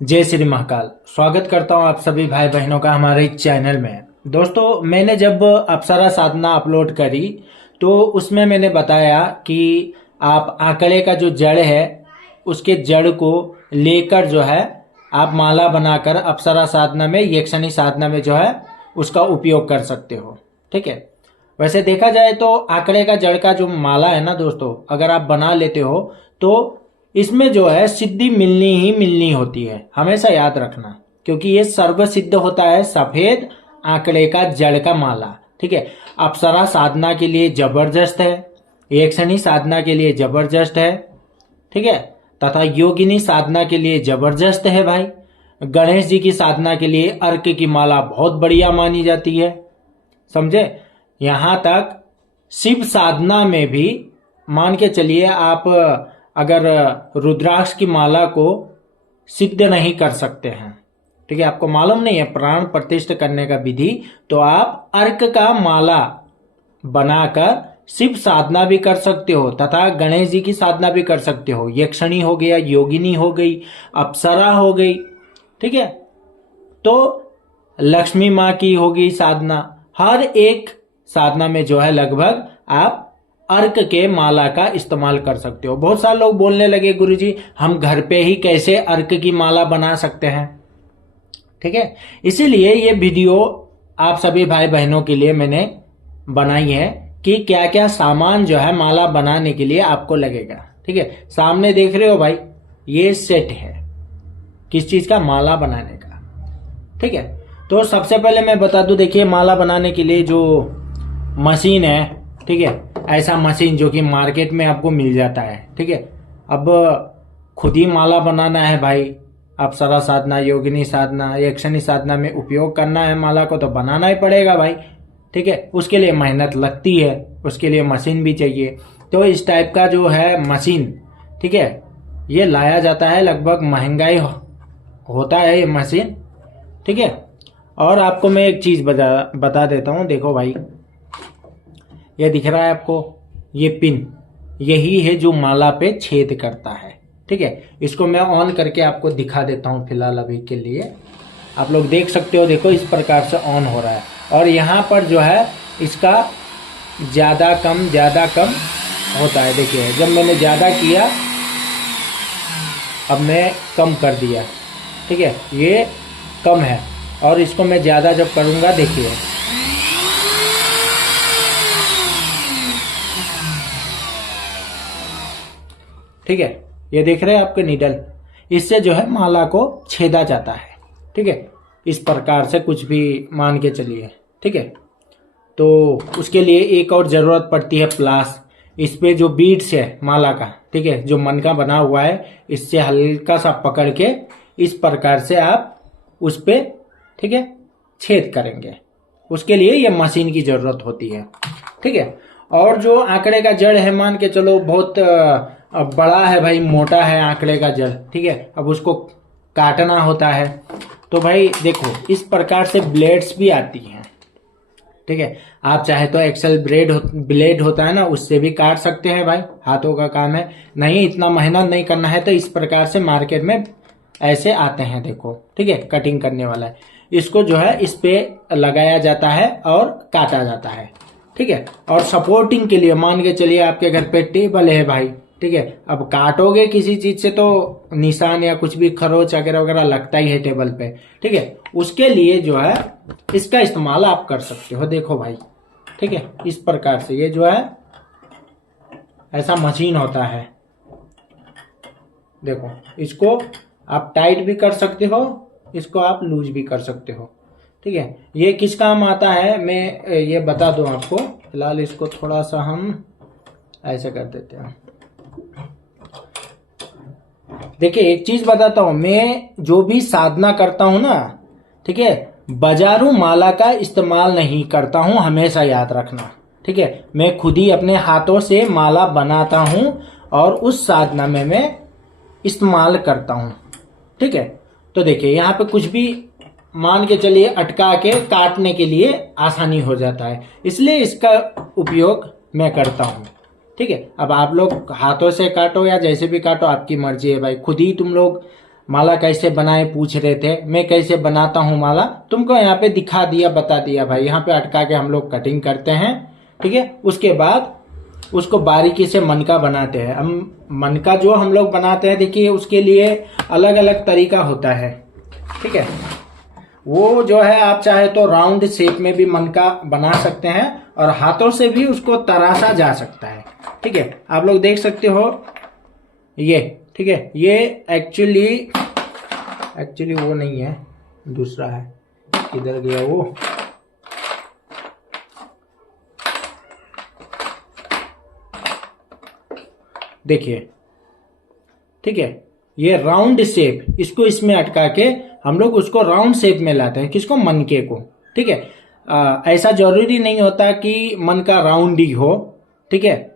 जय श्री महाकाल। स्वागत करता हूं आप सभी भाई बहनों का हमारे चैनल में। दोस्तों, मैंने जब अप्सरा साधना अपलोड करी तो उसमें मैंने बताया कि आप आंकड़े का जो जड़ है उसके जड़ को लेकर जो है आप माला बनाकर अप्सरा साधना में, यक्षिणी साधना में जो है उसका उपयोग कर सकते हो। ठीक है। वैसे देखा जाए तो आंकड़े का जड़ का जो माला है ना दोस्तों, अगर आप बना लेते हो तो इसमें जो है सिद्धि मिलनी ही मिलनी होती है, हमेशा याद रखना, क्योंकि ये सर्व सिद्ध होता है सफेद आंकड़े का जड़ का माला। ठीक है। अप्सरा साधना के लिए जबरदस्त है, यक्षिणी साधना के लिए जबरदस्त है। ठीक है। तथा योगिनी साधना के लिए जबरदस्त है भाई। गणेश जी की साधना के लिए अर्क की माला बहुत बढ़िया मानी जाती है, समझे। यहां तक शिव साधना में भी मान के चलिए, आप अगर रुद्राक्ष की माला को सिद्ध नहीं कर सकते हैं, ठीक है, आपको मालूम नहीं है प्राण प्रतिष्ठा करने का विधि, तो आप अर्क का माला बनाकर शिव साधना भी कर सकते हो तथा गणेश जी की साधना भी कर सकते हो। यक्षिणी हो गया, योगिनी हो गई, अप्सरा हो गई। ठीक है। तो लक्ष्मी माँ की होगी साधना। हर एक साधना में जो है लगभग आप अर्क के माला का इस्तेमाल कर सकते हो। बहुत सारे लोग बोलने लगे, गुरुजी हम घर पे ही कैसे अर्क की माला बना सकते हैं। ठीक है। इसीलिए ये वीडियो आप सभी भाई बहनों के लिए मैंने बनाई है कि क्या क्या सामान जो है माला बनाने के लिए आपको लगेगा। ठीक है। सामने देख रहे हो भाई, ये सेट है किस चीज का, माला बनाने का। ठीक है। तो सबसे पहले मैं बता दूं, देखिए माला बनाने के लिए जो मशीन है, ठीक है, ऐसा मशीन जो कि मार्केट में आपको मिल जाता है। ठीक है। अब खुद ही माला बनाना है भाई, अप्सरा साधना, योगिनी साधना, यक्षिणी साधना में उपयोग करना है माला को, तो बनाना ही पड़ेगा भाई। ठीक है। उसके लिए मेहनत लगती है, उसके लिए मशीन भी चाहिए। तो इस टाइप का जो है मशीन, ठीक है, ये लाया जाता है, लगभग महंगाई होता है ये मशीन। ठीक है। और आपको मैं एक चीज बता देता हूं, देखो भाई, ये दिख रहा है आपको, ये पिन, यही है जो माला पे छेद करता है। ठीक है। इसको मैं ऑन करके आपको दिखा देता हूं फिलहाल अभी के लिए। आप लोग देख सकते हो, देखो इस प्रकार से ऑन हो रहा है। और यहाँ पर जो है इसका ज्यादा कम होता है। देखिए जब मैंने ज्यादा किया, अब मैं कम कर दिया। ठीक है। ये कम है और इसको मैं ज्यादा जब करूंगा, देखिए ठीक है, ये देख रहे हैं आपके नीडल, इससे जो है माला को छेदा जाता है। ठीक है। इस प्रकार से कुछ भी मान के चलिए। ठीक है। तो उसके लिए एक और जरूरत पड़ती है प्लास। इस पे जो बीड्स है माला का, ठीक है, जो मन का बना हुआ है, इससे हल्का सा पकड़ के इस प्रकार से आप उस पे, ठीक है, छेद करेंगे। उसके लिए ये मशीन की जरूरत होती है। ठीक है। और जो आंकड़े का जड़ है, मान के चलो बहुत बड़ा है भाई, मोटा है आंकड़े का जड़। ठीक है। अब उसको काटना होता है, तो भाई देखो इस प्रकार से ब्लेड्स भी आती हैं। ठीक है। आप चाहे तो एक्सेल ब्लेड होता है ना, उससे भी काट सकते हैं भाई, हाथों का काम है। नहीं, इतना मेहनत नहीं करना है तो इस प्रकार से मार्केट में ऐसे आते हैं, देखो। ठीक है। कटिंग करने वाला है, इसको जो है इस पे लगाया जाता है और काटा जाता है। ठीक है। और सपोर्टिंग के लिए मान के चलिए आपके घर पे टेबल है भाई, ठीक है, अब काटोगे किसी चीज से तो निशान या कुछ भी खरोच वगैरह वगैरह लगता ही है टेबल पे। ठीक है। उसके लिए जो है इसका इस्तेमाल आप कर सकते हो, देखो भाई। ठीक है। इस प्रकार से ये जो है ऐसा मशीन होता है, देखो, इसको आप टाइट भी कर सकते हो, इसको आप लूज भी कर सकते हो। ठीक है। ये किस काम आता है मैं ये बता दूं आपको। फिलहाल इसको थोड़ा सा हम ऐसे कर देते हैं। देखिए एक चीज बताता हूं, मैं जो भी साधना करता हूं ना, ठीक है, बाजारू माला का इस्तेमाल नहीं करता हूं, हमेशा याद रखना। ठीक है। मैं खुद ही अपने हाथों से माला बनाता हूं और उस साधना में मैं इस्तेमाल करता हूं। ठीक है। तो देखिए यहाँ पे कुछ भी मान के चलिए अटका के काटने के लिए आसानी हो जाता है, इसलिए इसका उपयोग मैं करता हूं। ठीक है। अब आप लोग हाथों से काटो या जैसे भी काटो, आपकी मर्जी है भाई, खुद ही तुम लोग माला कैसे बनाए पूछ रहे थे, मैं कैसे बनाता हूँ माला तुमको यहाँ पे दिखा दिया, बता दिया भाई। यहाँ पे अटका के हम लोग कटिंग करते हैं, ठीक है। उसके बाद उसको बारीकी से मनका बनाते हैं। हम मनका जो हम लोग बनाते हैं, देखिए उसके लिए अलग अलग तरीका होता है, ठीक है। वो जो है आप चाहे तो राउंड शेप में भी मनका बना सकते हैं और हाथों से भी उसको तराशा जा सकता है, ठीक है। आप लोग देख सकते हो ये, ठीक है। ये एक्चुअली वो नहीं है, दूसरा है। किधर गया वो? देखिए, ठीक है। ये राउंड शेप, इसको इसमें अटका के हम लोग उसको राउंड शेप में लाते हैं। किसको? मनके को, ठीक है। ऐसा जरूरी नहीं होता कि मन का राउंड ही हो, ठीक है।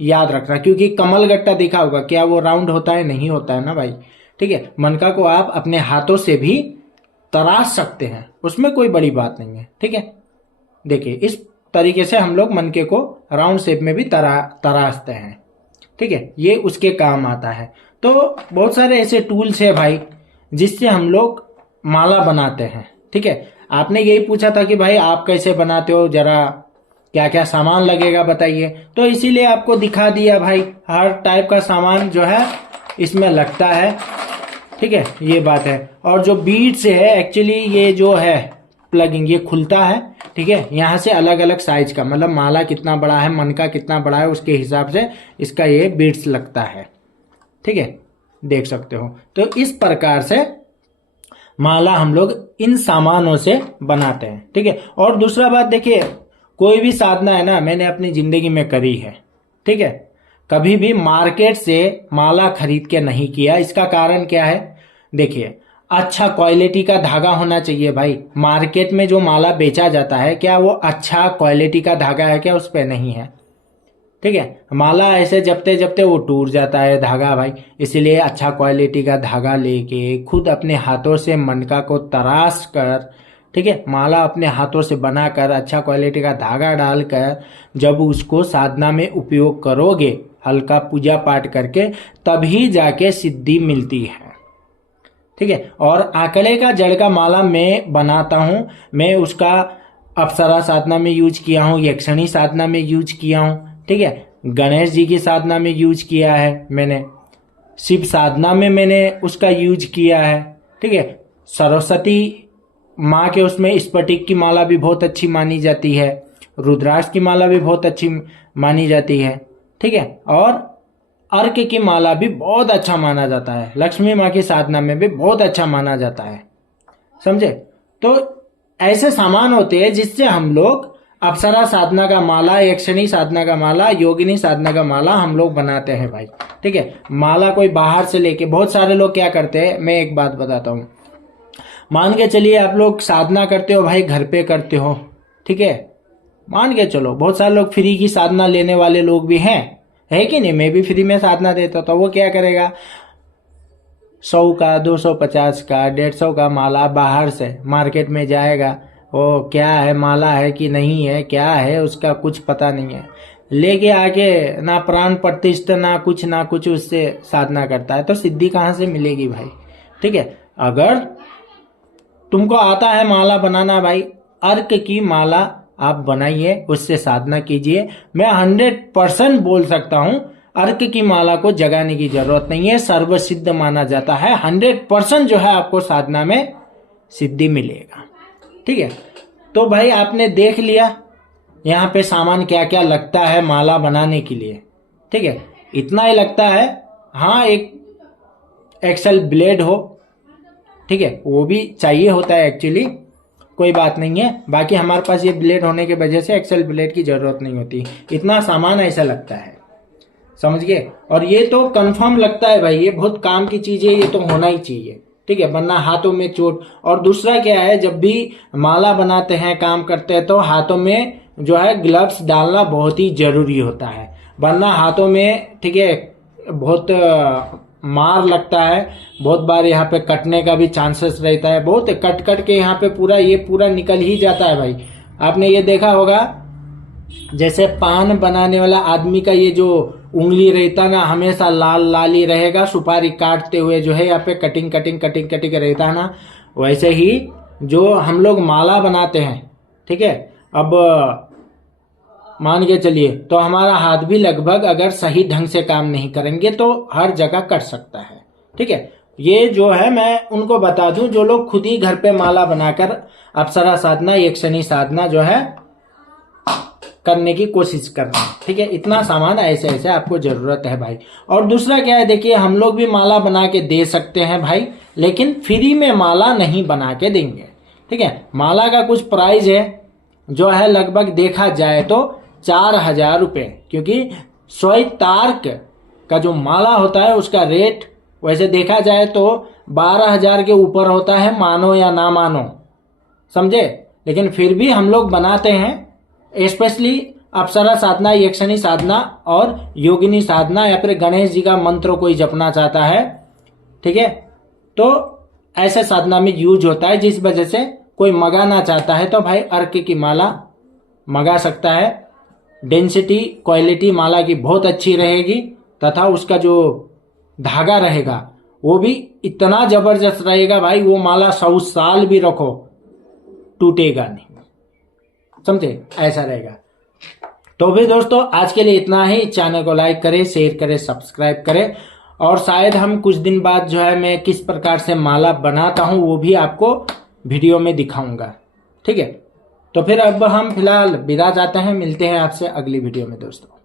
याद रखना, क्योंकि कमल गट्टा देखा होगा, क्या वो राउंड होता है? नहीं होता है ना भाई, ठीक है। मनका को आप अपने हाथों से भी तराश सकते हैं, उसमें कोई बड़ी बात नहीं है, ठीक है। देखिए इस तरीके से हम लोग मनके को राउंड शेप में भी तराशते हैं, ठीक है। ये उसके काम आता है। तो बहुत सारे ऐसे टूल्स है भाई जिससे हम लोग माला बनाते हैं, ठीक है। आपने यही पूछा था कि भाई आप कैसे बनाते हो, जरा क्या क्या सामान लगेगा बताइए, तो इसीलिए आपको दिखा दिया भाई। हर टाइप का सामान जो है इसमें लगता है, ठीक है, ये बात है। और जो बीड्स है एक्चुअली ये जो है प्लगिंग, ये खुलता है, ठीक है। यहाँ से अलग अलग साइज का, मतलब माला कितना बड़ा है, मनका कितना बड़ा है, उसके हिसाब से इसका ये बीड्स लगता है, ठीक है, देख सकते हो। तो इस प्रकार से माला हम लोग इन सामानों से बनाते हैं, ठीक है। और दूसरा बात देखिए, कोई भी साधना है ना, मैंने अपनी जिंदगी में करी है, ठीक है। कभी भी मार्केट से माला खरीद के नहीं किया। इसका कारण क्या है? देखिए, अच्छा क्वालिटी का धागा होना चाहिए भाई। मार्केट में जो माला बेचा जाता है, क्या वो अच्छा क्वालिटी का धागा है? क्या उस पे नहीं है, ठीक है। माला ऐसे जपते जपते वो टूट जाता है धागा भाई। इसलिए अच्छा क्वालिटी का धागा लेके खुद अपने हाथों से मनका को तराश कर, ठीक है, माला अपने हाथों से बनाकर अच्छा क्वालिटी का धागा डालकर जब उसको साधना में उपयोग करोगे, हल्का पूजा पाठ करके, तभी जाके सिद्धि मिलती है, ठीक है। और आंकड़े का जड़ का माला मैं बनाता हूं, मैं उसका अप्सरा साधना में यूज किया हूं, यक्षिणी साधना में यूज किया हूं, ठीक है। गणेश जी की साधना में यूज किया है मैंने, शिव साधना में मैंने उसका यूज किया है, ठीक है। सरस्वती माँ के उसमें स्फटिक की माला भी बहुत अच्छी मानी जाती है, रुद्राक्ष की माला भी बहुत अच्छी मानी जाती है, ठीक है। और अर्क की माला भी बहुत अच्छा माना जाता है, लक्ष्मी माँ की साधना में भी बहुत अच्छा माना जाता है, समझे। तो ऐसे सामान होते हैं जिससे हम लोग अप्सरा साधना का माला, यक्षिणी साधना का माला, योगिनी साधना का माला हम लोग बनाते हैं भाई, ठीक है। माला कोई बाहर से लेके, बहुत सारे लोग क्या करते हैं, मैं एक बात बताता हूँ। मान के चलिए आप लोग साधना करते हो भाई, घर पे करते हो, ठीक है, मान के चलो। बहुत सारे लोग फ्री की साधना लेने वाले लोग भी हैं, है कि नहीं? मैं भी फ्री में साधना देता, तो वो क्या करेगा, 100 का, 250 का, 150 का माला बाहर से मार्केट में जाएगा, वो क्या है, माला है कि नहीं है, क्या है, उसका कुछ पता नहीं है, लेके आके ना प्राण प्रतिष्ठा ना कुछ उससे साधना करता है, तो सिद्धि कहाँ से मिलेगी भाई, ठीक है। अगर तुमको आता है माला बनाना भाई, अर्क की माला आप बनाइए, उससे साधना कीजिए। मैं 100% बोल सकता हूं, अर्क की माला को जगाने की जरूरत नहीं है, सर्वसिद्ध माना जाता है। 100% जो है आपको साधना में सिद्धि मिलेगा, ठीक है। तो भाई आपने देख लिया यहाँ पे सामान क्या क्या लगता है माला बनाने के लिए, ठीक है। इतना ही लगता है, हाँ, एक एक्सल ब्लेड हो, ठीक है, वो भी चाहिए होता है एक्चुअली, कोई बात नहीं है। बाकी हमारे पास ये ब्लेड होने की वजह से एक्सल ब्लेड की जरूरत नहीं होती। इतना सामान ऐसा लगता है, समझ गए। और ये तो कंफर्म लगता है भाई, ये बहुत काम की चीज है, ये तो होना ही चाहिए, ठीक है, वरना हाथों में चोट। और दूसरा क्या है, जब भी माला बनाते हैं, काम करते हैं, तो हाथों में जो है ग्लव्स डालना बहुत ही जरूरी होता है, वरना हाथों में, ठीक है, बहुत मार लगता है। बहुत बार यहाँ पे कटने का भी चांसेस रहता है, बहुत कट कट के यहाँ पे पूरा निकल ही जाता है भाई। आपने ये देखा होगा, जैसे पान बनाने वाला आदमी का ये जो उंगली रहता ना हमेशा लाल लाल ही रहेगा, सुपारी काटते हुए जो है यहाँ पे कटिंग कटिंग कटिंग कटिंग रहता है ना, वैसे ही जो हम लोग माला बनाते हैं, ठीक है। अब मान के चलिए तो हमारा हाथ भी लगभग अगर सही ढंग से काम नहीं करेंगे तो हर जगह कट सकता है, ठीक है। ये जो है मैं उनको बता दूं जो लोग खुद ही घर पे माला बनाकर अप्सरा साधना, यक्षिणी साधना जो है करने की कोशिश कर रहे हैं, ठीक है। इतना सामान ऐसे ऐसे आपको जरूरत है भाई। और दूसरा क्या है, देखिए हम लोग भी माला बना के दे सकते हैं भाई, लेकिन फ्री में माला नहीं बना के देंगे, ठीक है। माला का कुछ प्राइस है जो है लगभग देखा जाए तो 4,000 रुपये, क्योंकि सोई तार्क का जो माला होता है उसका रेट वैसे देखा जाए तो 12,000 के ऊपर होता है, मानो या ना मानो, समझे। लेकिन फिर भी हम लोग बनाते हैं, स्पेशली अप्सरा साधना, यक्षिणी साधना और योगिनी साधना, या फिर गणेश जी का मंत्र कोई जपना चाहता है, ठीक है, तो ऐसे साधना में यूज होता है। जिस वजह से कोई मंगाना चाहता है तो भाई अर्क की माला मंगा सकता है। डेंसिटी क्वालिटी माला की बहुत अच्छी रहेगी, तथा उसका जो धागा रहेगा वो भी इतना जबरदस्त रहेगा भाई, वो माला 100 साल भी रखो टूटेगा नहीं, समझे, ऐसा रहेगा। तो भी दोस्तों आज के लिए इतना ही। चैनल को लाइक करें, शेयर करें, सब्सक्राइब करें, और शायद हम कुछ दिन बाद जो है मैं किस प्रकार से माला बनाता हूं वो भी आपको वीडियो में दिखाऊंगा, ठीक है। तो फिर अब हम फिलहाल विदा जाते हैं, मिलते हैं आपसे अगली वीडियो में दोस्तों।